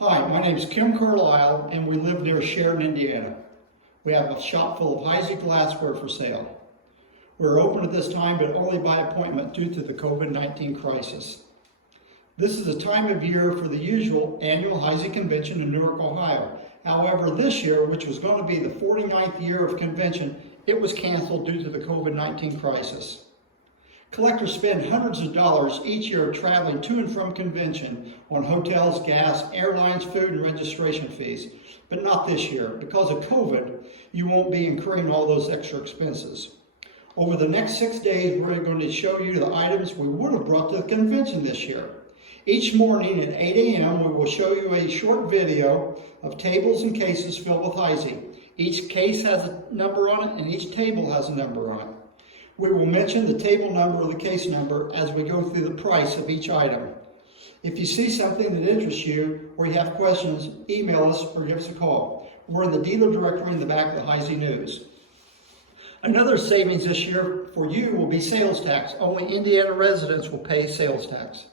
Hi, my name is Kim Carlisle and we live near Sheridan, Indiana. We have a shop full of Heisey glassware for sale. We're open at this time, but only by appointment due to the COVID-19 crisis. This is a time of year for the usual annual Heisey convention in Newark, Ohio. However, this year, which was going to be the 49th year of convention, it was canceled due to the COVID-19 crisis. Collectors spend hundreds of dollars each year traveling to and from convention on hotels, gas, airlines, food, and registration fees. But not this year. Because of COVID, you won't be incurring all those extra expenses. Over the next 6 days, we're going to show you the items we would have brought to the convention this year. Each morning at 8 a.m., we will show you a short video of tables and cases filled with Heisey. Each case has a number on it, and each table has a number on it. We will mention the table number or the case number as we go through the price of each item. If you see something that interests you or you have questions, email us or give us a call. We're in the dealer directory in the back of the Heisey News. Another savings this year for you will be sales tax. Only Indiana residents will pay sales tax.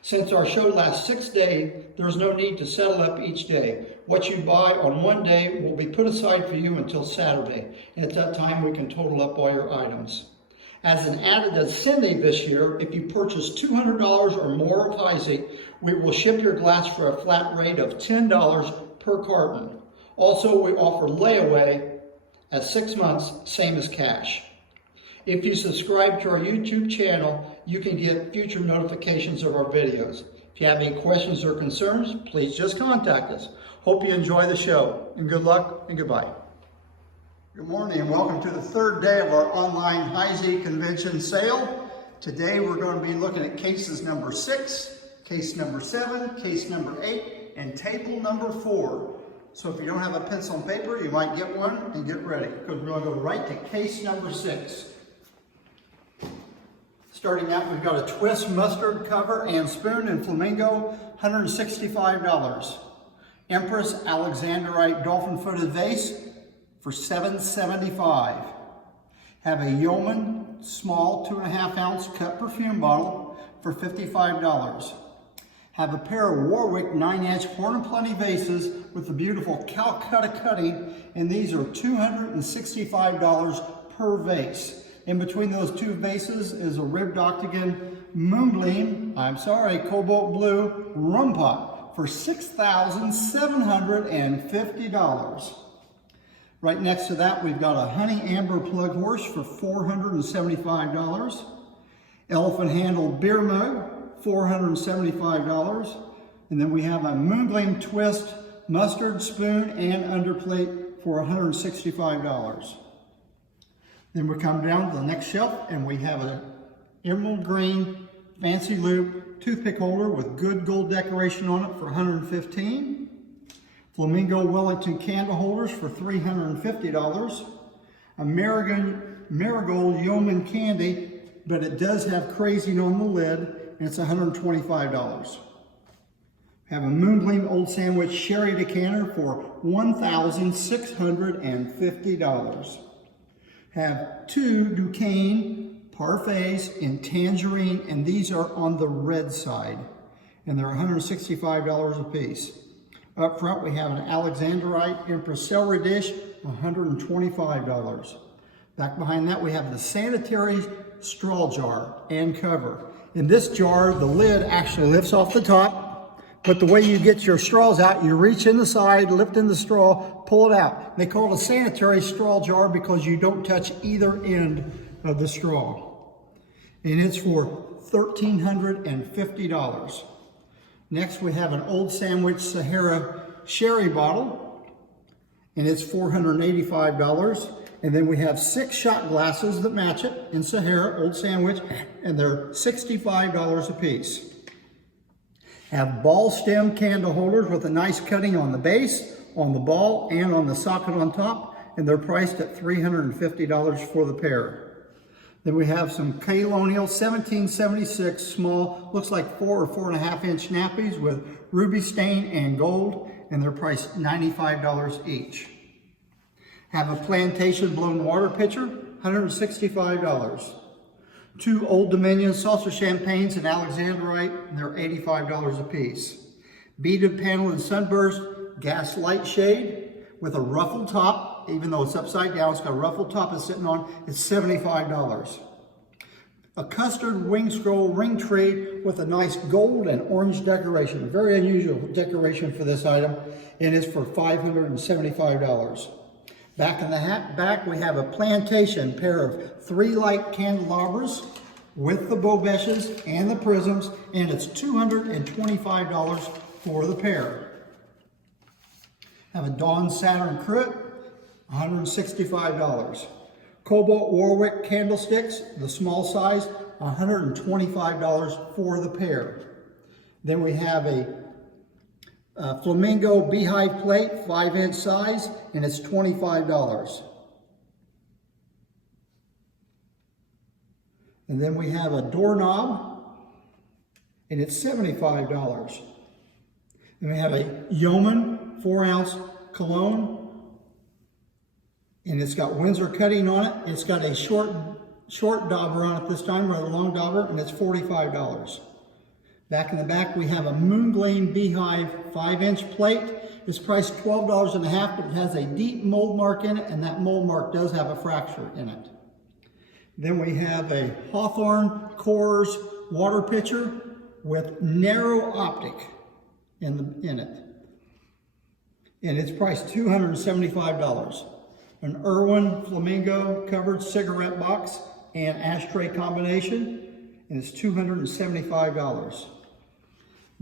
Since our show lasts 6 days, there is no need to settle up each day. What you buy on one day will be put aside for you until Saturday. And at that time, we can total up all your items. As an added incentive this year, if you purchase $200 or more of Heisey, we will ship your glass for a flat rate of $10 per carton. Also, we offer layaway at 6 months, same as cash. If you subscribe to our YouTube channel, you can get future notifications of our videos. If you have any questions or concerns, please just contact us. Hope you enjoy the show, and good luck and goodbye. Good morning and welcome to the third day of our online Heisey convention sale. Today we're going to be looking at cases number 6, case number 7, case number 8, and table number 4. So if you don't have a pencil and paper, you might get one and get ready, because we're going to go right to case number 6. Starting out, we've got a twist mustard cover and spoon in flamingo, $165. Empress Alexandrite dolphin-footed vase for $7.75. Have a Yeoman small 2.5 ounce cut perfume bottle for $55. Have a pair of Warwick 9-inch Horn and Plenty vases with the beautiful Calcutta cutting, and these are $265 per vase. In between those two vases is a ribbed octagon cobalt blue rum pot for $6,750. Right next to that, we've got a honey amber plug horse for $475. Elephant handled beer mug, $475. And then we have a Moongleam twist mustard spoon and underplate for $165. Then we come down to the next shelf and we have an emerald green fancy loop toothpick holder with good gold decoration on it for $115. Flamingo Wellington candle holders for $350. A marigold Yeoman candy, but it does have crazing on the lid, and it's $125. Have a Moongleam Old Sandwich sherry decanter for $1,650. Have 2 Duquesne parfaits in tangerine, and these are on the red side, and they're $165 a piece. Up front, we have an Alexandrite Empress celery dish, $125. Back behind that, we have the sanitary straw jar and cover. In this jar, the lid actually lifts off the top, but the way you get your straws out, you reach in the side, lift in the straw, pull it out. They call it a sanitary straw jar because you don't touch either end of the straw. And it's for $1,350. Next, we have an Old Sandwich Sahara sherry bottle, and it's $485. And then we have 6 shot glasses that match it in Sahara Old Sandwich, and they're $65 a piece. Have ball stem candle holders with a nice cutting on the base, on the ball, and on the socket on top, and they're priced at $350 for the pair. Then we have some Colonial 1776 small, looks like 4 or 4.5 inch nappies with ruby stain and gold, and they're priced $95 each. Have a Plantation blown water pitcher, $165. 2 Old Dominion saucer champagnes in Alexandrite, and they're $85 a piece. Beaded panel and sunburst gas light shade with a ruffled top. Even though it's upside down, it's got a ruffled top it's sitting on. It's $75. A custard wing scroll ring tree with a nice gold and orange decoration. A very unusual decoration for this item, and it's for $575. Back in the back, we have a plantation pair of 3 light candelabras with the bobeshes and the prisms, and it's $225 for the pair. Have a Dawn Saturn cruet, $165. Cobalt Warwick candlesticks, the small size, $125 for the pair. Then we have a flamingo beehive plate, 5-inch size, and it's $25. And then we have a doorknob, and it's $75. Then we have a Yeoman 4-ounce cologne, and it's got Windsor cutting on it. It's got a short dauber on it this time, rather long dauber, and it's $45. Back in the back, we have a Moongleam Beehive 5-inch plate. It's priced $12 and a half, but it has a deep mold mark in it, and that mold mark does have a fracture in it. Then we have a Hawthorne Coors water pitcher with narrow optic in it. And it's priced $275. An Irwin Flamingo covered cigarette box and ashtray combination, and it's $275.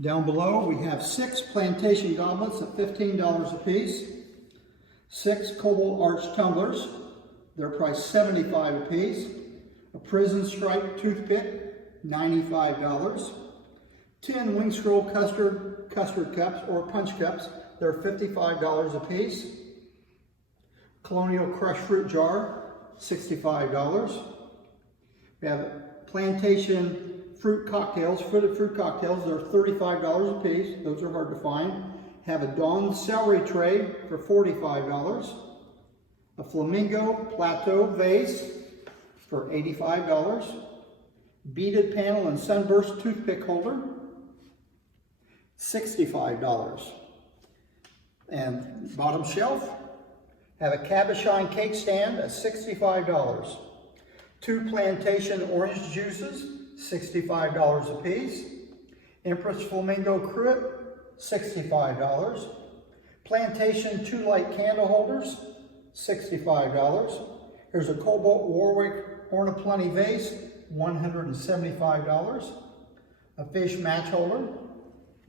Down below, we have 6 plantation goblets at $15 a piece, 6 cobalt arch tumblers, they're priced $75 a piece, a prison stripe toothpick, $95, 10 wing scroll custard cups or punch cups, they're $55 a piece, Colonial crushed fruit jar, $65. We have plantation fruit cocktails, fruited fruit cocktails, they're $35 a piece. Those are hard to find. Have a Dawn celery tray for $45. A flamingo plateau vase for $85. Beaded panel and sunburst toothpick holder, $65. And bottom shelf, have a cabochon cake stand at $65. 2 plantation orange juices, $65 a piece. Empress Flamingo cruet, $65. Plantation 2 light candle holders, $65. Here's a Cobalt Warwick Horn of Plenty vase, $175. A fish match holder,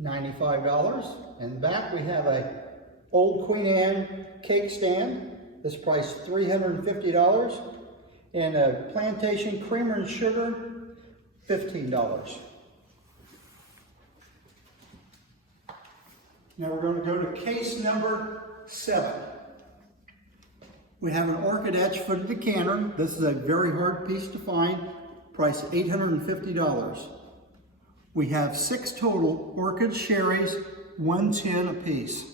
$95. And back we have a Old Queen Anne cake stand. This priced $350. And a plantation creamer and sugar, $15. Now we're going to go to case number 7. We have an orchid etch footed decanter. This is a very hard piece to find, priced $850. We have 6 total orchid sherries, $110 a piece.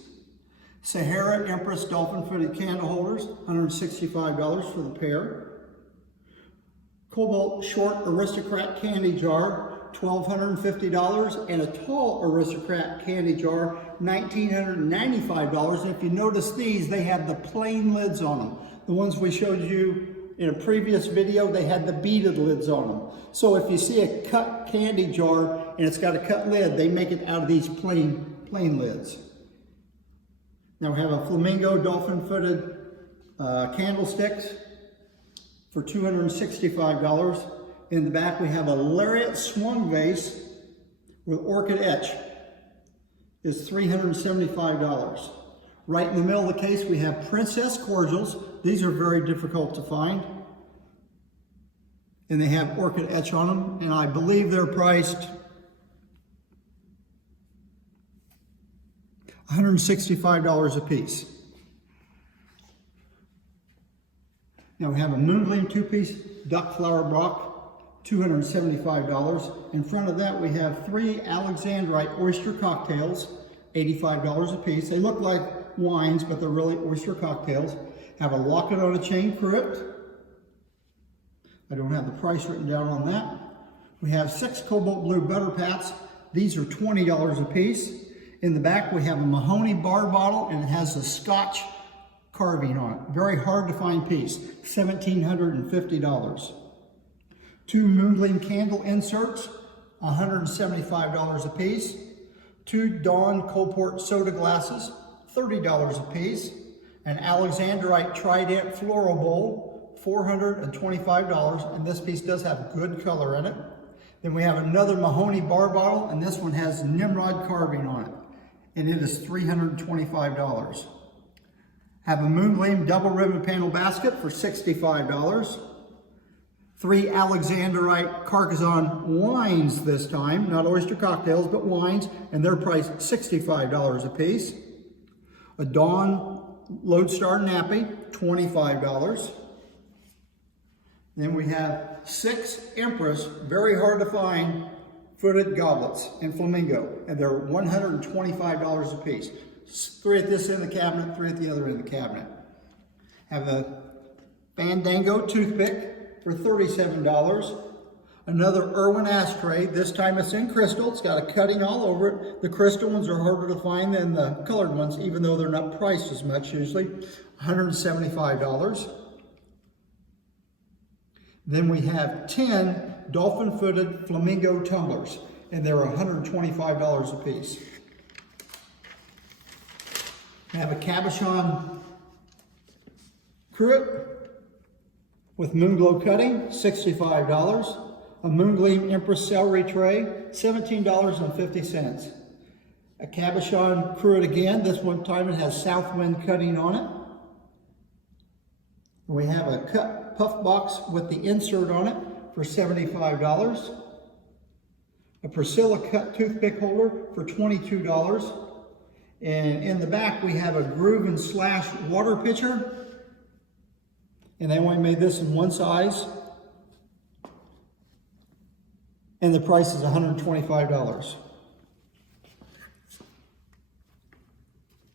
Sahara Empress dolphin footed candle holders, $165 for the pair. Cobalt short aristocrat candy jar, $1,250, and a tall aristocrat candy jar, $1,995. And if you notice these, they have the plain lids on them. The ones we showed you in a previous video, they had the beaded lids on them. So if you see a cut candy jar and it's got a cut lid, they make it out of these plain lids. Now we have a flamingo dolphin footed candlesticks for $265. In the back we have a lariat swung vase with orchid etch. Is $375. Right in the middle of the case we have princess cordials. These are very difficult to find. And they have orchid etch on them, and I believe they're priced $165 a piece. Now we have a Moongleam 2-piece duck flower block, $275. In front of that we have 3 Alexandrite oyster cocktails, $85 a piece. They look like wines, but they're really oyster cocktails. Have a locket on a chain cruet. I don't have the price written down on that. We have 6 cobalt blue butter pats. These are $20 a piece. In the back, we have a mahogany bar bottle, and it has a Scotch carving on it. Very hard to find piece, $1,750. 2 Moongleam candle inserts, $175 a piece. 2 Dawn Coalport soda glasses, $30 a piece. An Alexandrite Trident floral bowl, $425, and this piece does have good color in it. Then we have another mahogany bar bottle, and this one has Nimrod carving on it, and it is $325. Have a Moongleam double ribbon panel basket for $65. 3 Alexandrite Carcassonne wines this time, not oyster cocktails, but wines, and they're priced $65 a piece. A Dawn Lodestar nappy, $25. Then we have 6 Empress, very hard to find, footed goblets in flamingo, and they're $125 a piece. 3 at this end of the cabinet, 3 at the other end of the cabinet. Have a Fandango toothpick for $37. Another Irwin ashtray, this time it's in crystal. It's got a cutting all over it. The crystal ones are harder to find than the colored ones, even though they're not priced as much usually. $175. Then we have 10 dolphin-footed flamingo tumblers, and they're $125 a piece. We have a cabochon cruet with moonglow cutting, $65. A Moongleam Empress celery tray, $17.50. A cabochon cruet again, this one time it has Southwind cutting on it. We have a cut puff box with the insert on it for $75. A Priscilla cut toothpick holder for $22. And in the back we have a Groove and Slash water pitcher. And they only made this in one size. And the price is $125.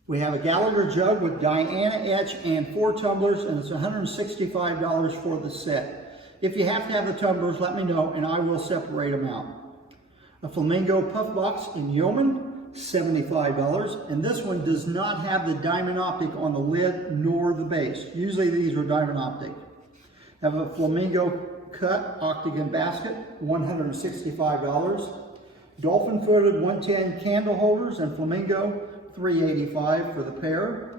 We have a Gallagher jug with Diana etch and 4 tumblers, and it's $165 for the set. If you have to have the tumblers, let me know and I will separate them out. A Flamingo puff box in Yeoman, $75, and this one does not have the diamond optic on the lid nor the base. Usually these are diamond optic. Have a Flamingo cut octagon basket, $165. Dolphin footed 110 candle holders and flamingo, $385 for the pair.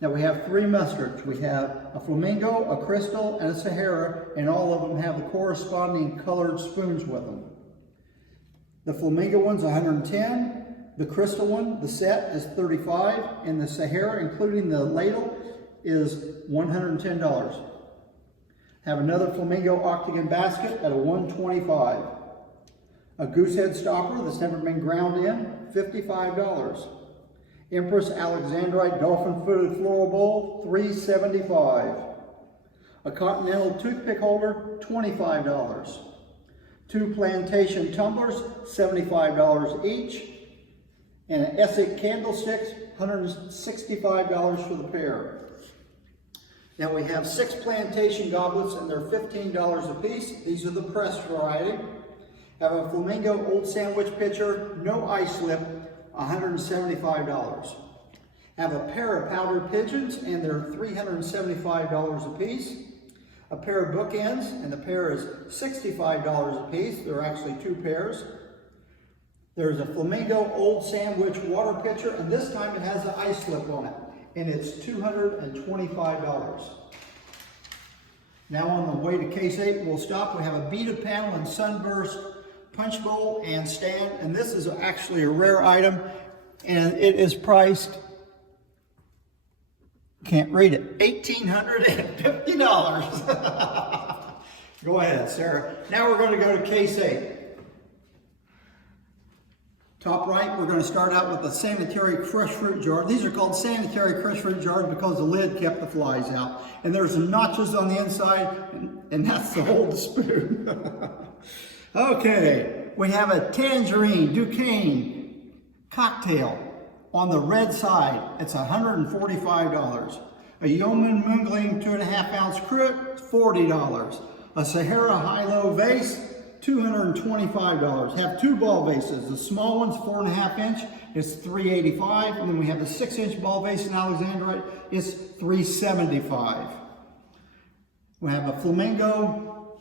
Now we have 3 mustards. We have a flamingo, a crystal, and a Sahara, and all of them have the corresponding colored spoons with them. The flamingo one's $110. The crystal one, the set, is $35, and the Sahara, including the ladle, is $110. Have another flamingo octagon basket at a $125. A goosehead stopper that's never been ground in, $55. Empress Alexandrite dolphin-footed floral bowl, $375. A Continental toothpick holder, $25. 2 plantation tumblers, $75 each. And an Essex candlesticks, $165 for the pair. Now we have 6 plantation goblets, and they're $15 a piece. These are the pressed variety. Have a Flamingo old sandwich pitcher, no ice slip, $175. Have a pair of powdered pigeons, and they're $375 a piece. A pair of bookends, and the pair is $65 a piece. There are actually 2 pairs. There's a Flamingo old sandwich water pitcher, and this time it has an ice slip on it, and it's $225. Now on the way to case 8, we'll stop. We have a beaded panel and sunburst punch bowl and stand, and this is actually a rare item, and it is priced, can't read it, $1,850. Go ahead, Sarah. Now we're going to go to case 8. Top right, we're going to start out with a sanitary crushed fruit jar. These are called sanitary crushed fruit jars because the lid kept the flies out. And there's some notches on the inside, and that's to hold the spoon. Okay, we have a Tangerine Duquesne cocktail on the red side. It's $145. A Yeoman Moongleam 2.5 ounce cruet, $40. A Sahara high-low vase, $225. Have two ball vases. The small one's 4.5 inch, it's $385. And then we have the 6-inch ball vase in Alexandrite, it's $375. We have a Flamingo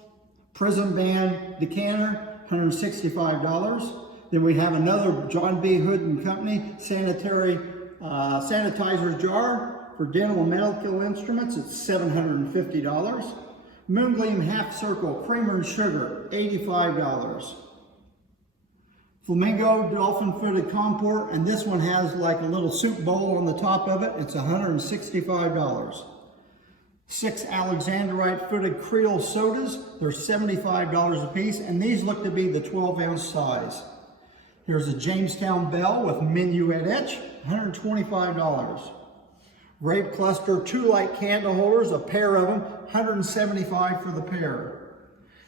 Prism Band decanter, $165. Then we have another John B. Hood and Company sanitizer jar for dental and medical instruments. It's $750. Moongleam Half Circle Creamer and Sugar, $85. Flamingo Dolphin Footed Comport, and this one has like a little soup bowl on the top of it. It's $165. 6 Alexandrite Footed Creole Sodas, they're $75 a piece, and these look to be the 12-ounce size. Here's a Jamestown Bell with Minuet Etch, $125. Grape Cluster 2-light candle holders, a pair of them, $175 for the pair.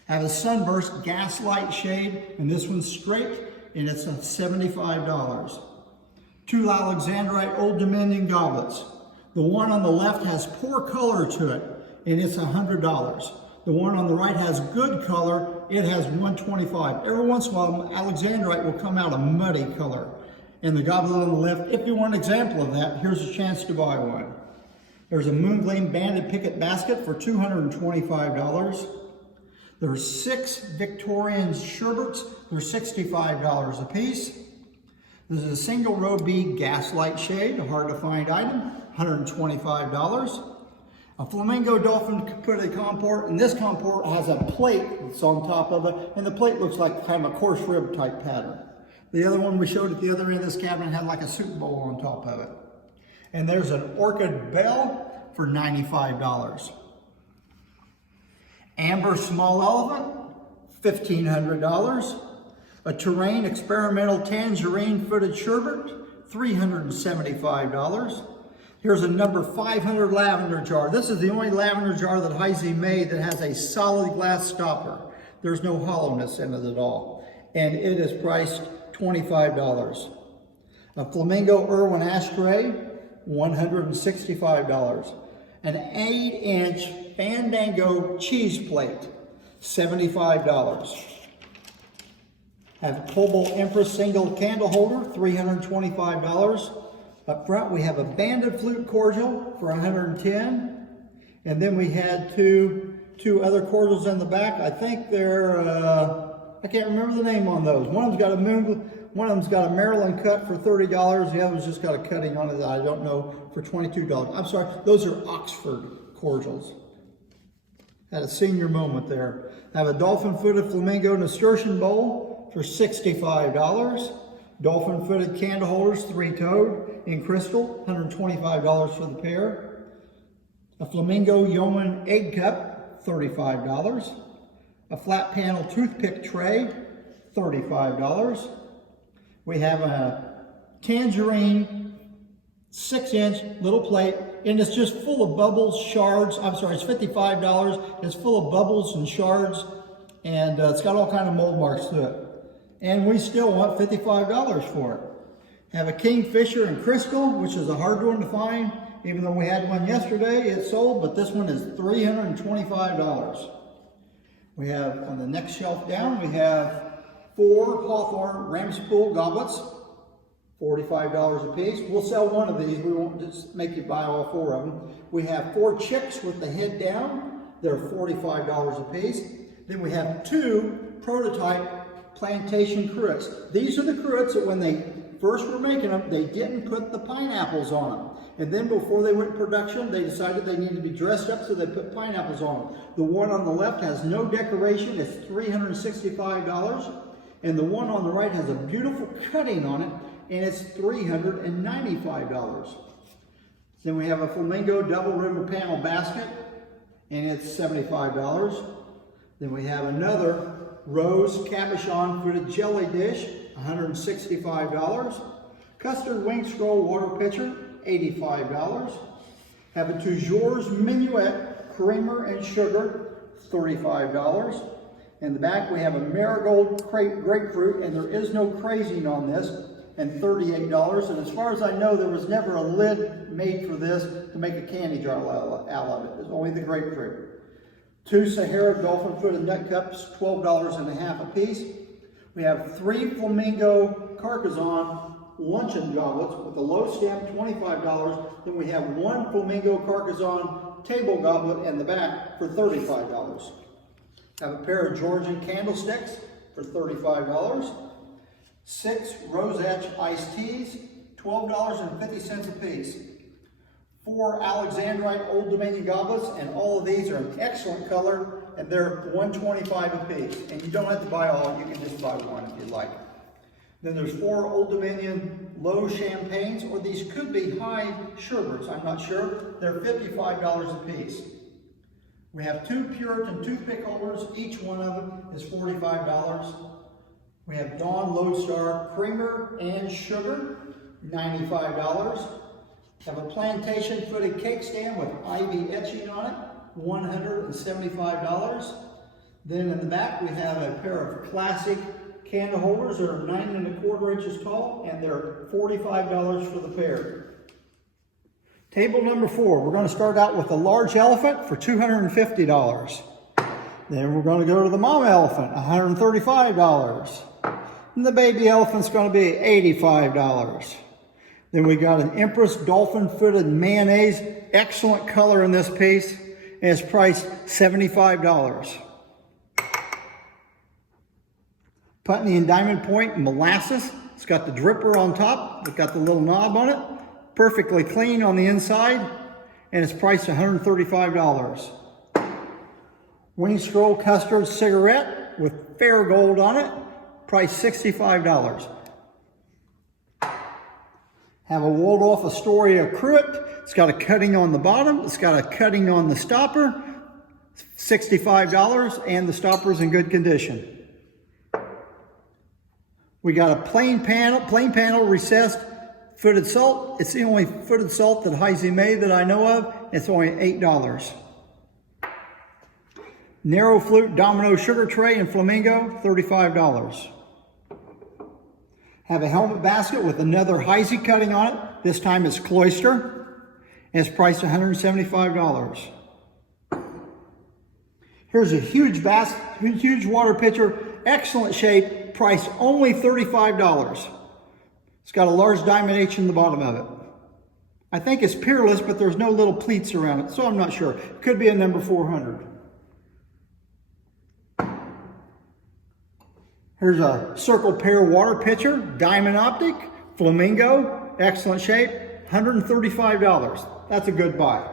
Have a Sunburst Gaslight Shade, and this one's straight, and it's $75. 2 Alexandrite Old Dominion goblets. The one on the left has poor color to it, and it's $100. The one on the right has good color, it has $125. Every once in a while, Alexandrite will come out a muddy color. And the goblet on the left, if you want an example of that, here's a chance to buy one. There's a Moongleam Banded Picket Basket for $225. There's 6 Victorian sherbets, they're $65 a piece. This is a single row bead gaslight shade, a hard to find item, $125. A Flamingo Dolphin Footed Comport, and this comport has a plate that's on top of it, and the plate looks like kind of a coarse rib type pattern. The other one we showed at the other end of this cabinet had like a soup bowl on top of it. And there's an Orchid Bell for $95. Amber Small Elephant, $1,500. A Terrain Experimental Tangerine Footed Sherbet, $375. Here's a number 500 lavender jar. This is the only lavender jar that Heisey made that has a solid glass stopper. There's no hollowness in it at all. And it is priced $25. A Flamingo Irwin ashtray, $165. An 8-inch Fandango cheese plate, $75. Have a Cobalt Empress single candle holder, $325. Up front we have a Banded Flute cordial for $110. And then we had two other cordials in the back. I think they're I can't remember the name on those. One of them's got a Maryland cut for $30. The other one's just got a cutting on it that I don't know for $22. I'm sorry, those are Oxford cordials. Had a senior moment there. I have a Dolphin Footed Flamingo Nasturtium Bowl for $65. Dolphin Footed Candle Holders, 3-toed in crystal, $125 for the pair. A Flamingo Yeoman Egg Cup, $35. A flat panel toothpick tray, $35. We have a Tangerine 6-inch little plate, and it's just full of bubbles, shards. I'm sorry, it's $55. It's full of bubbles and shards, and it's got all kind of mold marks to it. And we still want $55 for it. Have a Kingfisher in crystal, which is a hard one to find. Even though we had one yesterday, it sold, but this one is $325. We have, on the next shelf down, we have 4 Hawthorne Ramspool goblets, $45 a piece. We'll sell one of these. We won't just make you buy all 4 of them. We have 4 chicks with the head down. They're $45 a piece. Then we have 2 prototype plantation cruets. These are the cruets that when they first were making them, they didn't put the pineapples on them. And then before they went to production, they decided they needed to be dressed up, so they put pineapples on them. The one on the left has no decoration. It's $365. And the one on the right has a beautiful cutting on it, and it's $395. Then we have a Flamingo double ribbon panel basket, and it's $75. Then we have another Rose Cabochon Footed Jelly Dish, $165. Custard Wing Scroll Water Pitcher, $85. Have a Toujours Minuet Creamer and Sugar, $35. In the back we have a Marigold Grapefruit, and there is no crazing on this, and $38. And as far as I know, there was never a lid made for this to make a candy jar out of it. It's only the grapefruit. 2 Sahara dolphin-footed nut cups, $12.50 a piece. We have 3 Flamingo Carcassonne luncheon goblets with a low stem, $25. Then we have 1 Flamingo Carcassonne table goblet in the back for $35. Have a pair of Georgian candlesticks for $35. 6 Rosette iced teas, $12.50 a piece. 4 Alexandrite Old Dominion goblets, and all of these are an excellent color, and they're $1.25 a piece. And you don't have to buy all, you can just buy one if you'd like. Then there's 4 Old Dominion low champagnes, or these could be high sherbets, I'm not sure. They're $55 a piece. We have 2 Puritan toothpick holders, each one of them is $45. We have Dawn Lodestar creamer and sugar, $95. Have a plantation footed cake stand with ivy etching on it, $175. Then in the back we have a pair of classic candle holders that are 9 1/4 inches tall, and they're $45 for the pair. Table number 4, we're going to start out with the large elephant for $250. Then we're going to go to the mama elephant, $135. And the baby elephant's going to be $85. Then we got an Empress dolphin-footed mayonnaise, excellent color in this piece, and it's priced $75. Putney and Diamond Point molasses, it's got the dripper on top, it's got the little knob on it, perfectly clean on the inside, and it's priced $135. Wing Stroll custard cigarette with fair gold on it, priced $65. Have a Waldorf Astoria cruet. It's got a cutting on the bottom. It's got a cutting on the stopper. $65, and the stopper's in good condition. We got a plain panel recessed footed salt. It's the only footed salt that Heisey made that I know of. It's only $8. Narrow flute domino sugar tray in flamingo, $35. Have a helmet basket with another Heisey cutting on it. This time it's cloister, and it's priced $175. Here's a huge water pitcher, excellent shape, priced only $35. It's got a large diamond H in the bottom of it. I think it's peerless, but there's no little pleats around it, so I'm not sure. It could be a number 400. Here's a circle pair water pitcher, diamond optic, flamingo, excellent shape, $135. That's a good buy.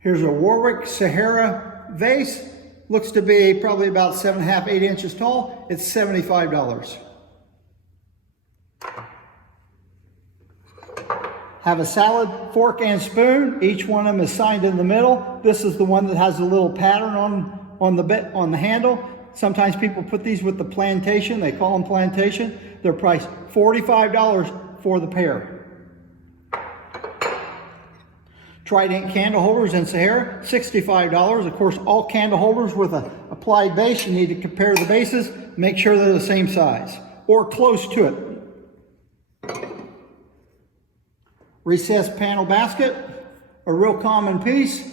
Here's a Warwick Sahara vase, looks to be probably about 7.5, 8 inches tall. It's $75. Have a salad fork and spoon. Each one of them is signed in the middle. This is the one that has a little pattern on the handle. Sometimes people put these with the plantation. They call them plantation. They're priced $45 for the pair. Trident candle holders in Sahara, $65. Of course, all candle holders with an applied base, you need to compare the bases, make sure they're the same size or close to it. Recessed panel basket, a real common piece,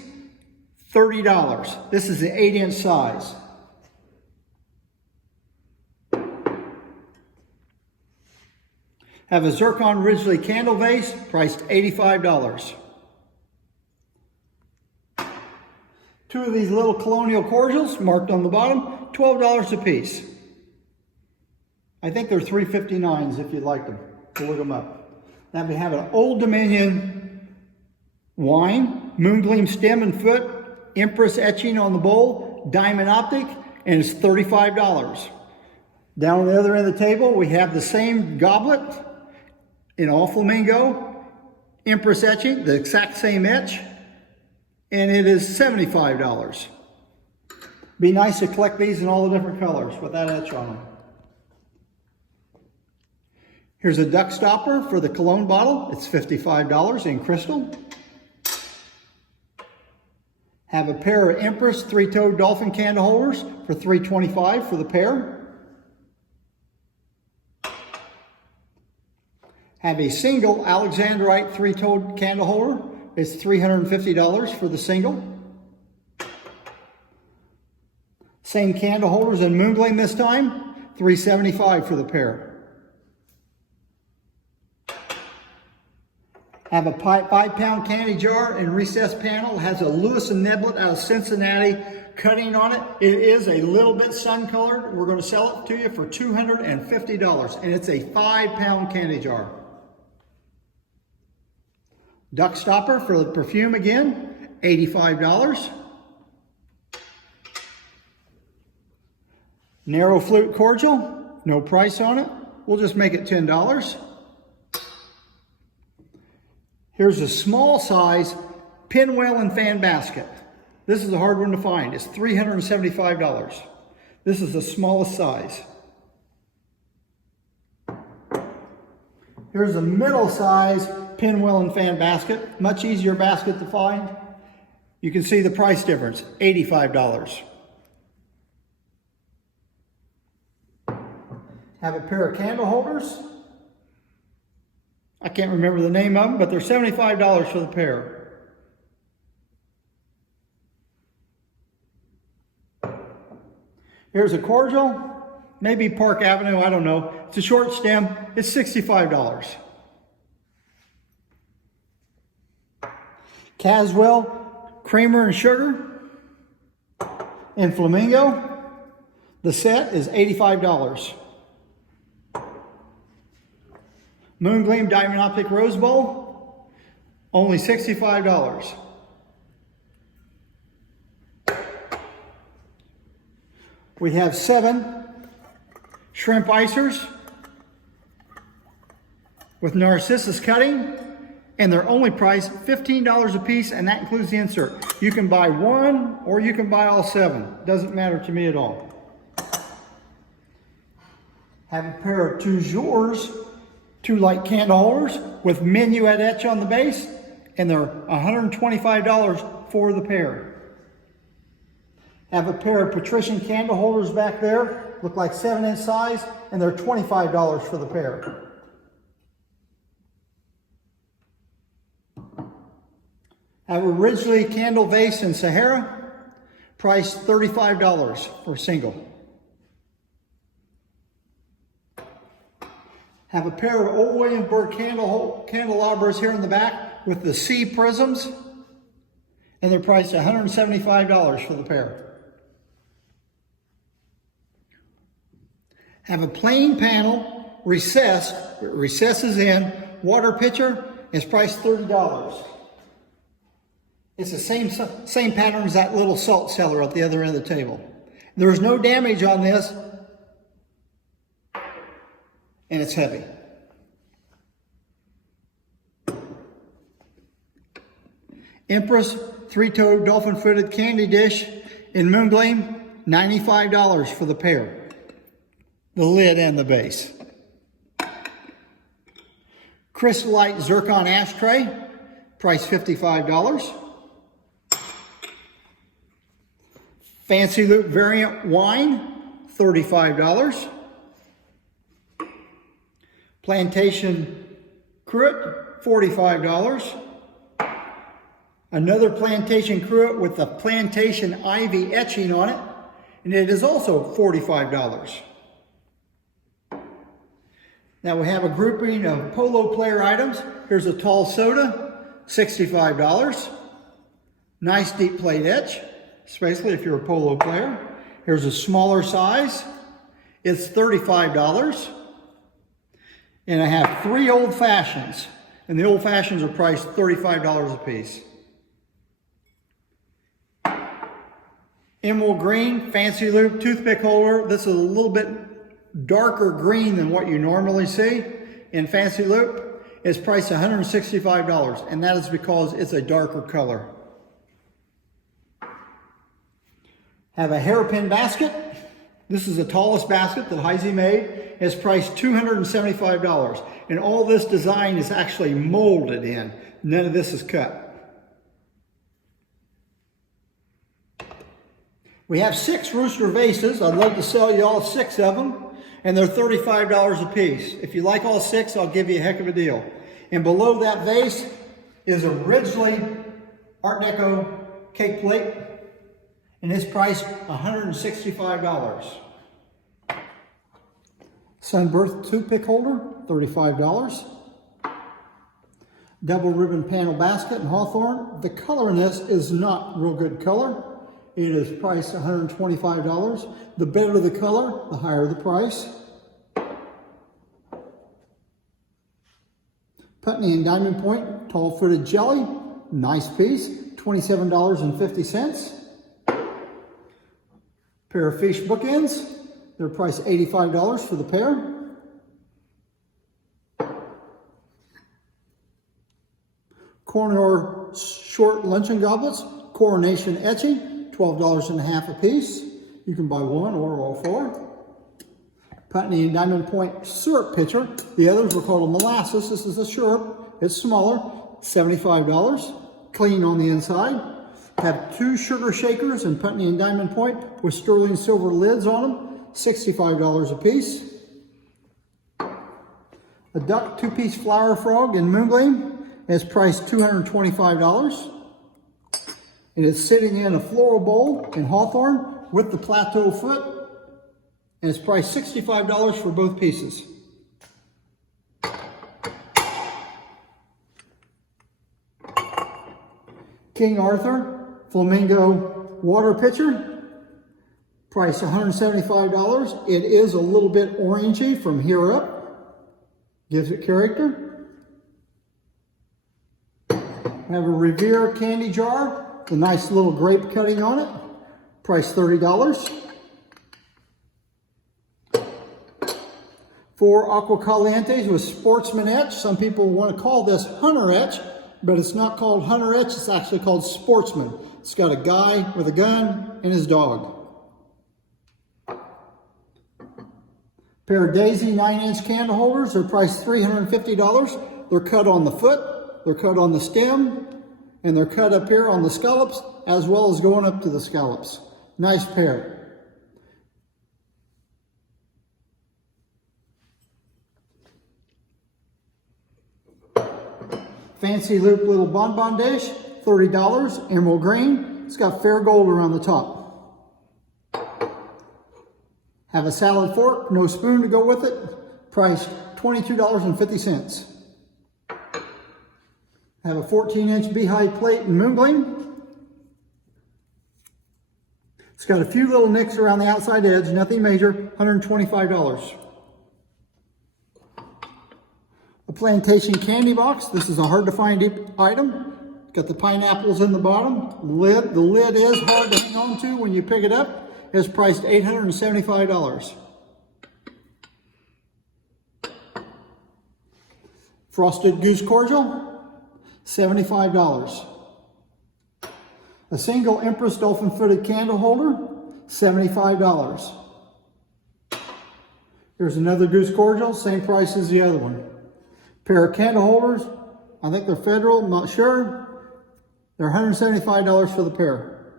$30. This is the 8-inch size. Have a zircon Ridgely candle vase, priced $85. 2 of these little colonial cordials, marked on the bottom, $12 a piece. I think they're $3.59s if you'd like them. We'll look them up. Now we have an Old Dominion wine, moongleam stem and foot, Empress etching on the bowl, diamond optic, and it's $35. Down on the other end of the table, we have the same goblet in all flamingo, Empress etching, the exact same etch, and it is $75. Be nice to collect these in all the different colors with that etch on them. Here's a duck stopper for the cologne bottle. It's $55 in crystal. Have a pair of Empress 3-toed dolphin candle holders for $3.25 for the pair. Have a single Alexandrite 3-toed candle holder It's $350 for the single. Same candle holders and moon gleam this time, $375 for the pair. Have a 5-pound candy jar and recessed panel. It has a Lewis and Neblet out of Cincinnati cutting on it. It is a little bit sun colored. We're going to sell it to you for $250, and it's a 5-pound candy jar. Duck stopper for the perfume again, $85. Narrow flute cordial, no price on it. We'll just make it $10. Here's a small size pinwheel and fan basket. This is a hard one to find. It's $375. This is the smallest size. Here's a middle size pinwheel and fan basket. Much easier basket to find. You can see the price difference, $85. Have a pair of candle holders. I can't remember the name of them, but they're $75 for the pair. Here's a cordial, maybe Park Avenue, I don't know. It's a short stem, it's $65. Caswell, creamer and sugar, and flamingo. The set is $85. Moon Gleam Diamond Optic Rose Bowl, only $65. We have 7 shrimp icers with narcissus cutting, and they're only priced $15 a piece, and that includes the insert. You can buy 1 or you can buy all 7. Doesn't matter to me at all. Have a pair of Toujours 2 light candle holders with minuet etch on the base, and they're $125 for the pair. Have a pair of patrician candle holders back there, look like 7-inch size, and they're $25 for the pair. Have a Ridgely candle vase in Sahara, priced $35 for a single. Have a pair of old Williamsburg candelabras here in the back with the C prisms, and they're priced $175 for the pair. Have a plain panel recesses in water pitcher, is priced $30. It's the same pattern as that little salt cellar at the other end of the table. There's no damage on this, and it's heavy. Empress 3-toed dolphin-footed candy dish in Moon Gleam, $95 for the pair. The lid and the base. Crystallite zircon ashtray, price $55. Fancy Loop variant wine, $35. Plantation cruet, $45. Another plantation cruet with the plantation ivy etching on it, and it is also $45. Now we have a grouping of polo player items. Here's a tall soda, $65. Nice deep plate etch, especially if you're a polo player. Here's a smaller size. It's $35. And I have 3 old fashions, and the old fashions are priced $35 a piece. Emerald green Fancy Loop toothpick holder. This is a little bit darker green than what you normally see in Fancy Loop. It's priced $165, and that is because it's a darker color. Have a hairpin basket. This is the tallest basket that Heisey made. It's priced $275, and all this design is actually molded in. None of this is cut. We have 6 rooster vases. I'd love to sell you all 6 of them, and they're $35 a piece. If you like all 6, I'll give you a heck of a deal. And below that vase is originally Art Deco cake plate, and it's priced $165. Sunburst toothpick holder, $35. Double ribbon panel basket in Hawthorne. The color in this is not real good color. It is priced $125. The better the color, the higher the price. Putney and Diamond Point tall footed jelly, nice piece, $27.50. Pair of fish bookends, they're priced $85 for the pair. Corner short luncheon goblets, coronation etching, $12.50 a piece. You can buy one or all four. Putney and Diamond Point syrup pitcher. The others were called a molasses. This is a syrup. It's smaller, $75. Clean on the inside. Have 2 sugar shakers in Putney and Diamond Point with sterling silver lids on them, $65 a piece. A duck 2-piece flower frog in Moongleam is priced $225. And it's sitting in a floral bowl in Hawthorne with the plateau foot, and it's priced $65 for both pieces. King Arthur Flamingo water pitcher, priced $175. It is a little bit orangey from here up, gives it character. We have a Revere candy jar, with a nice little grape cutting on it, priced $30. 4 Aqua Calientes with Sportsman Etch. Some people want to call this Hunter Etch, but it's not called Hunter Etch, it's actually called Sportsman. It's got a guy with a gun and his dog. Pair of Daisy 9-inch candle holders, they're priced $350. They're cut on the foot, they're cut on the stem, and they're cut up here on the scallops, as well as going up to the scallops. Nice pair. Fancy loop little bonbon dish, $30, emerald green. It's got fair gold around the top. Have a salad fork, no spoon to go with it, priced $22.50. Have a 14-inch beehive plate in Moongleam. It's got a few little nicks around the outside edge, nothing major, $125. A plantation candy box. This is a hard to find item. Got the pineapples in the bottom. The lid is hard to hang on to when you pick it up. It's priced $875. Frosted goose cordial, $75. A single Empress dolphin footed candle holder, $75. Here's another goose cordial, same price as the other one. Pair of candle holders, I think they're federal, I'm not sure. They're $175 for the pair.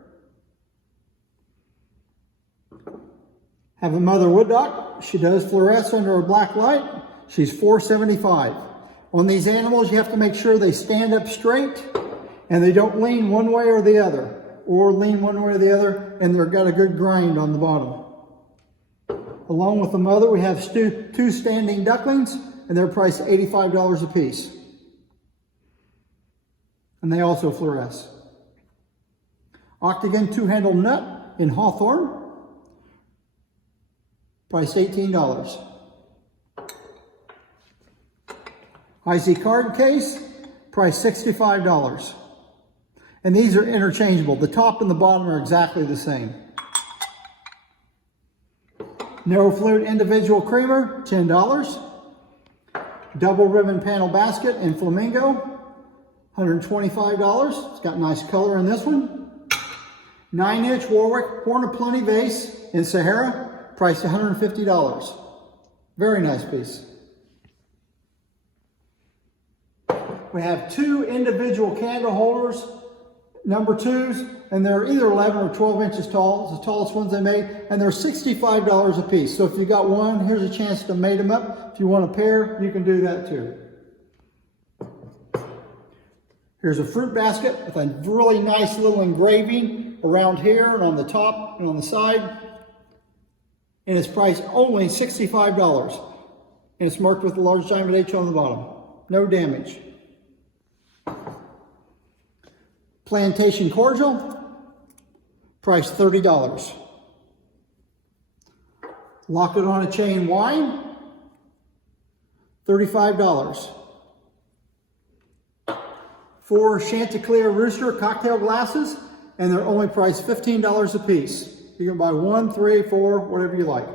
Have a mother wood duck. She does fluoresce under a black light. She's $475. On these animals, you have to make sure they stand up straight and they don't lean one way or the other, and they've got a good grind on the bottom. Along with the mother, we have 2 standing ducklings, and they're priced $85 a piece. And they also fluoresce. Octagon 2-handle nut in Hawthorne, priced $18. Heisey card case, priced $65. And these are interchangeable. The top and the bottom are exactly the same. Narrow flute individual creamer, $10. Double ribbon panel basket in Flamingo, $125. It's got nice color in this one. 9-inch Warwick Horn of Plenty vase in Sahara, priced $150. Very nice piece. We have 2 individual candle holders, number 2s, and they're either 11 or 12 inches tall. It's the tallest ones they made, and they're $65 a piece. So if you got one, here's a chance to mate them up. If you want a pair, you can do that too. Here's a fruit basket with a really nice little engraving around here and on the top and on the side. And it's priced only $65. And it's marked with a large diamond H on the bottom. No damage. Plantation cordial, priced $30. Lock it on a chain wine, $35. 4 Chanticleer Rooster cocktail glasses, and they're only priced $15 a piece. You can buy 1, 3, 4, whatever you like.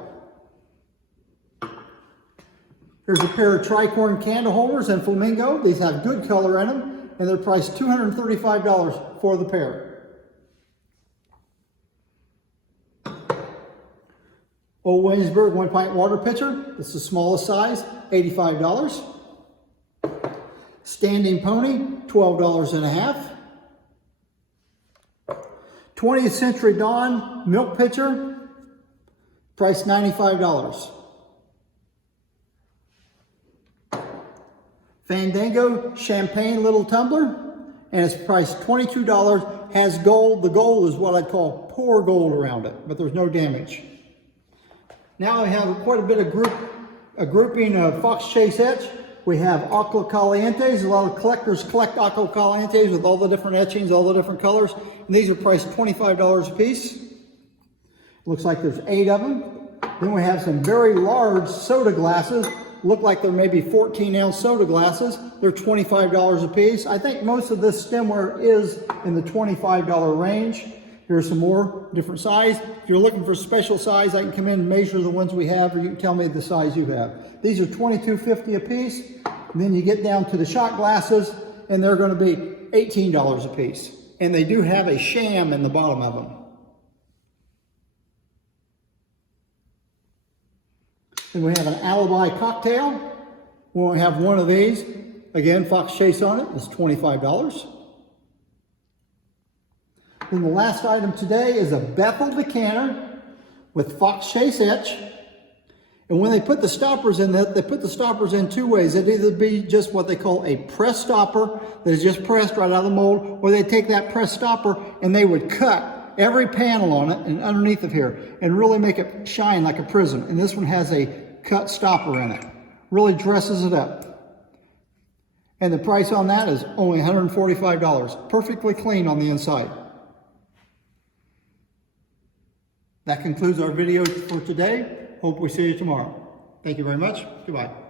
Here's a pair of tricorn candle holders in flamingo. These have good color in them, and they're priced $235 for the pair. Old Waynesburg 1 pint water pitcher. It's the smallest size, $85. Standing Pony, $12 and a half. 20th Century Dawn milk pitcher, priced $95. Fandango champagne little tumbler, and it's priced $22. Has gold. The gold is what I'd call poor gold around it, but there's no damage. Now I have quite a bit of grouping of Fox Chase etch. We have Aqua Calientes. A lot of collectors collect Aqua Calientes with all the different etchings, all the different colors. And these are priced $25 a piece. Looks like there's 8 of them. Then we have some very large soda glasses. Look like they're maybe 14-ounce soda glasses. They're $25 a piece. I think most of this stemware is in the $25 range. Here's some more different size. If you're looking for special size, I can come in and measure the ones we have, or you can tell me the size you have. These are $22.50 a piece. And then you get down to the shot glasses, and they're going to be $18 a piece. And they do have a sham in the bottom of them. Then we have an alibi cocktail. We only have one of these. Again, Fox Chase on it is $25. Then the last item today is a Bethel decanter with Fox Chase etch. And when they put the stoppers in that, they put the stoppers in 2 ways. It'd either be just what they call a press stopper that is just pressed right out of the mold, or they take that press stopper and they would cut every panel on it and underneath of here and really make it shine like a prism. And this one has a cut stopper in it. Really dresses it up. And the price on that is only $145. Perfectly clean on the inside. That concludes our video for today. Hope we see you tomorrow. Thank you very much. Goodbye.